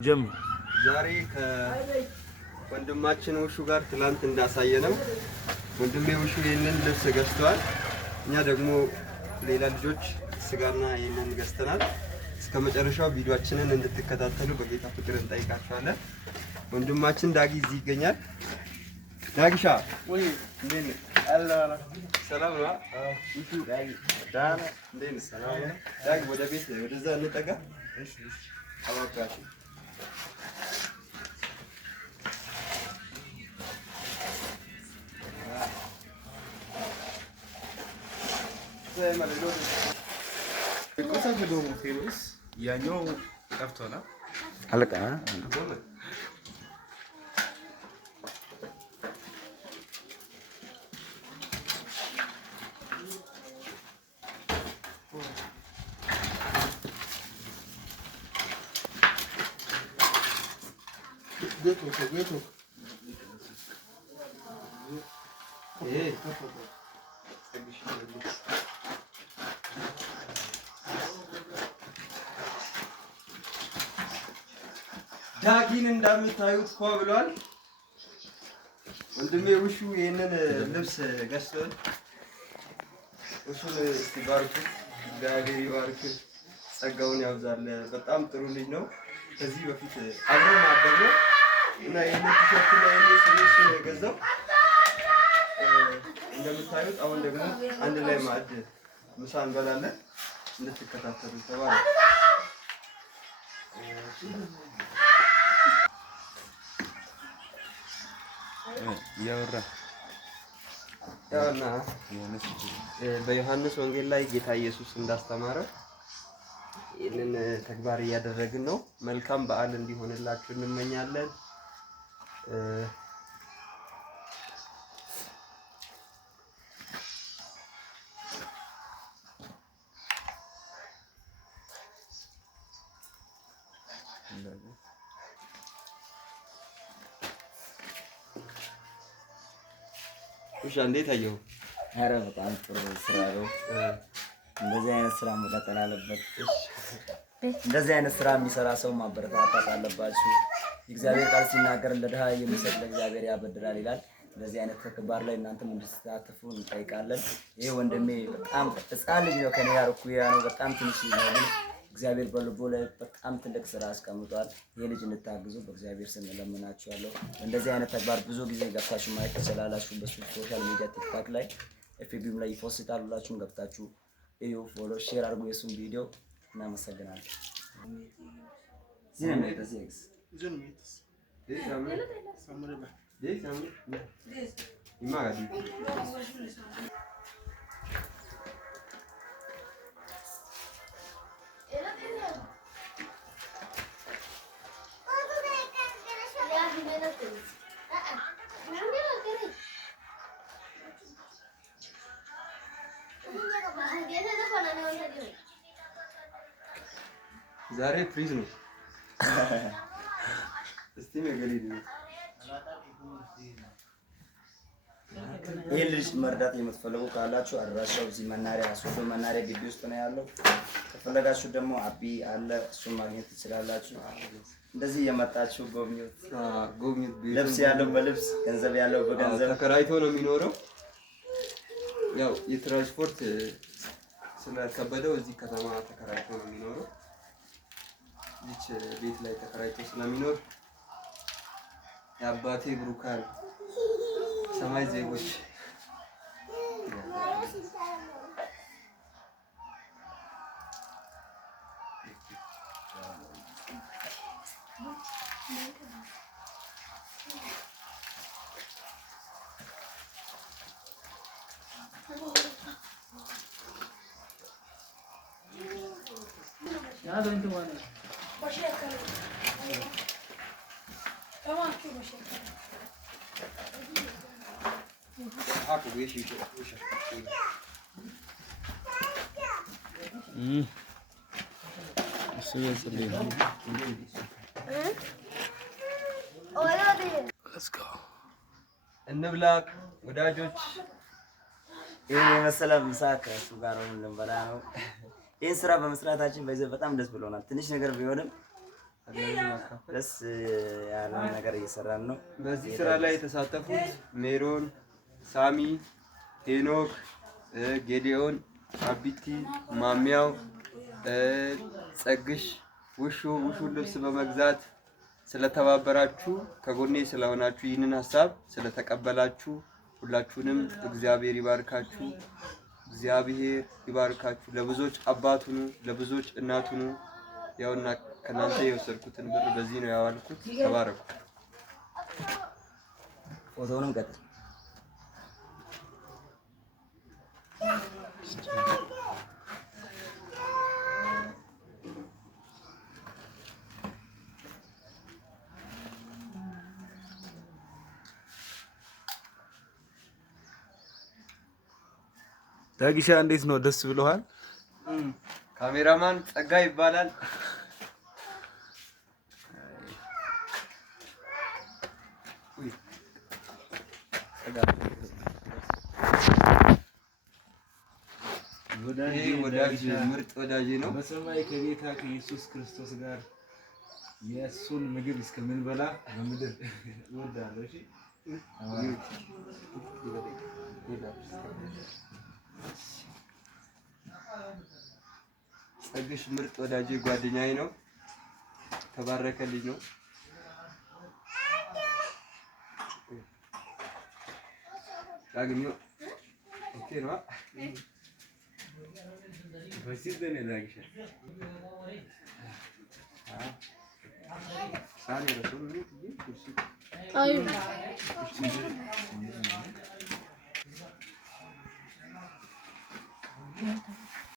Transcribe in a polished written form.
ጀምር ዛሬ ከወንድማችን ውሹ ጋር ትላንት እንዳሳየነው ወንድሜ ውሹ ይሄንን ልብስ ገዝቷል። እኛ ደግሞ ሌላ ልጆች ስጋና ይሄንን ገዝተናል። እስከመጨረሻው ቪዲዮአችንን እንድትከታተሉ በጌታ ፍቅር እንጠይቃችኋለን። ወንድማችን ዳጊ እዚህ ይገኛል። ዳጊሻ ወይ እንዴት ነህ? ሰላም ነው? ውሹ ዳጊ ዳና እንዴት ነህ? ሰላም ነው? ዳጊ ወደ ቤት ወደዛ እንጠጋ። እሺ አባካችሁ cosa che devo fare? ያኛው ጠፍቷል። አለቃ ዳጊን እንደምታዩት ፏ ብሏል። ወንድሜ ውሹ ይሄንን ልብስ ገዝቷል። ውሹን እስቲ ባርኩ፣ እግዚአብሔር ይባርክ፣ ጸጋውን ያብዛል። በጣም ጥሩ ልጅ ነው። ከዚህ በፊት አብረን አደግነው እና ይሄንን ቲሸርት እና ይሄንን ሱሪስ ገዛው። እንደምታዩት አሁን ደግሞ አንድ ላይ ማዕድ ምሳ እንበላለን። እንድትከታተሉ ተባለ። ያወራ ያውና በዮሐንስ ወንጌል ላይ ጌታ ኢየሱስ እንዳስተማረው ይህንን ተግባር እያደረግን ነው። መልካም በዓል እንዲሆንላችሁ እንመኛለን። ውሻ እንዴት አየው? ኧረ በጣም ጥሩ ስራ ነው። እንደዚህ አይነት ስራ መቀጠል አለበት። እንደዚህ አይነት ስራ የሚሰራ ሰው ማበረታታት አለባችሁ። የእግዚአብሔር ቃል ሲናገር ለድሃ የሚሰጥ ለእግዚአብሔር ያበድራል ይላል። እንደዚህ አይነት ተግባር ላይ እናንተም እንድትሳተፉ እንጠይቃለን። ይሄ ወንድሜ በጣም ሕፃን ልጅ ነው፣ ከኔ ጋር እኩያ ነው። በጣም ትንሽ ልጅ ነው፣ ግን እግዚአብሔር በልቦ ላይ በጣም ትልቅ ስራ አስቀምጧል። ይሄ ልጅ እንድታግዙ በእግዚአብሔር ስም እለምናችኋለሁ። እንደዚህ አይነት ተግባር ብዙ ጊዜ ገብታችሁ ማየት ትችላላችሁ። በሶሻል ሚዲያ ቲክታክ ላይ ኤፍቢም ላይ ይፖስታሉ። ሁላችሁም ገብታችሁ እዩ፣ ፎሎ፣ ሼር አድርጉ የሱን ቪዲዮ። እናመሰግናለን። ዛሬ ፍሪዝ ነው። እስቲ መገሊድ ነው። ይሄን ልጅ መርዳት የምትፈልጉ ካላችሁ አድራሻው እዚህ መናሪያ ሶዶ መናሪያ ግቢ ውስጥ ነው ያለው። ከፈለጋችሁ ደግሞ አቢ አለ፣ እሱን ማግኘት ትችላላችሁ። እንደዚህ የመጣችሁ ጎብኙት። ልብስ ያለው በልብስ ገንዘብ ያለው በገንዘብ ተከራይቶ ነው የሚኖረው። ያው የትራንስፖርት ስለከበደው እዚህ ከተማ ተከራይቶ ነው የሚኖረው። ይች ቤት ላይ ተከራይቶ ስለሚኖር የአባቴ ብሩካን ሰማይ ዜጎች እንብላ ወዳጆች። ይሄን የመሰለ ምሳ ከእሱ ጋር ልንበላ ነው። ይህን ስራ በመስራታችን በጣም ደስ ብሎናል። ትንሽ ነገር ቢሆንም ደስ ያለን ነገር እየሰራን ነው። በዚህ ስራ ላይ የተሳተፉት ሜሮን፣ ሳሚ፣ ሄኖክ፣ ጌዲዮን፣ አቢቲ፣ ማሚያው፣ ጸግሽ፣ ውሹ ልብስ በመግዛት ስለተባበራችሁ ከጎኔ ስለሆናችሁ ይህንን ሀሳብ ስለተቀበላችሁ ሁላችሁንም እግዚአብሔር ይባርካችሁ። እግዚአብሔር ይባርካችሁ። ለብዙዎች አባት ሁኑ፣ ለብዙዎች እናት ሁኑ። ያውና ከናንተ የወሰድኩትን ብር በዚህ ነው ያዋልኩት። ተባረኩ። ፎቶውንም ቀጥል። ዳጊሻ እንዴት ነው? ደስ ብሎሃል? ካሜራማን ጸጋ ይባላል። ወዳጅ ምርጥ ወዳጅ ነው። በሰማይ ከጌታ ከኢየሱስ ክርስቶስ ጋር የእሱን ምግብ እስከምንበላ በምድር እወዳለሁ። እሺ ጸግሽ ምርጥ ወዳጅ ጓደኛዬ ነው። ተባረከ ልጅ ነው። ዳግሚው ኦኬ ነው። በሲደኔ ዳጊሻ ሳኔ ረሱል ነው ኩርሲ አይ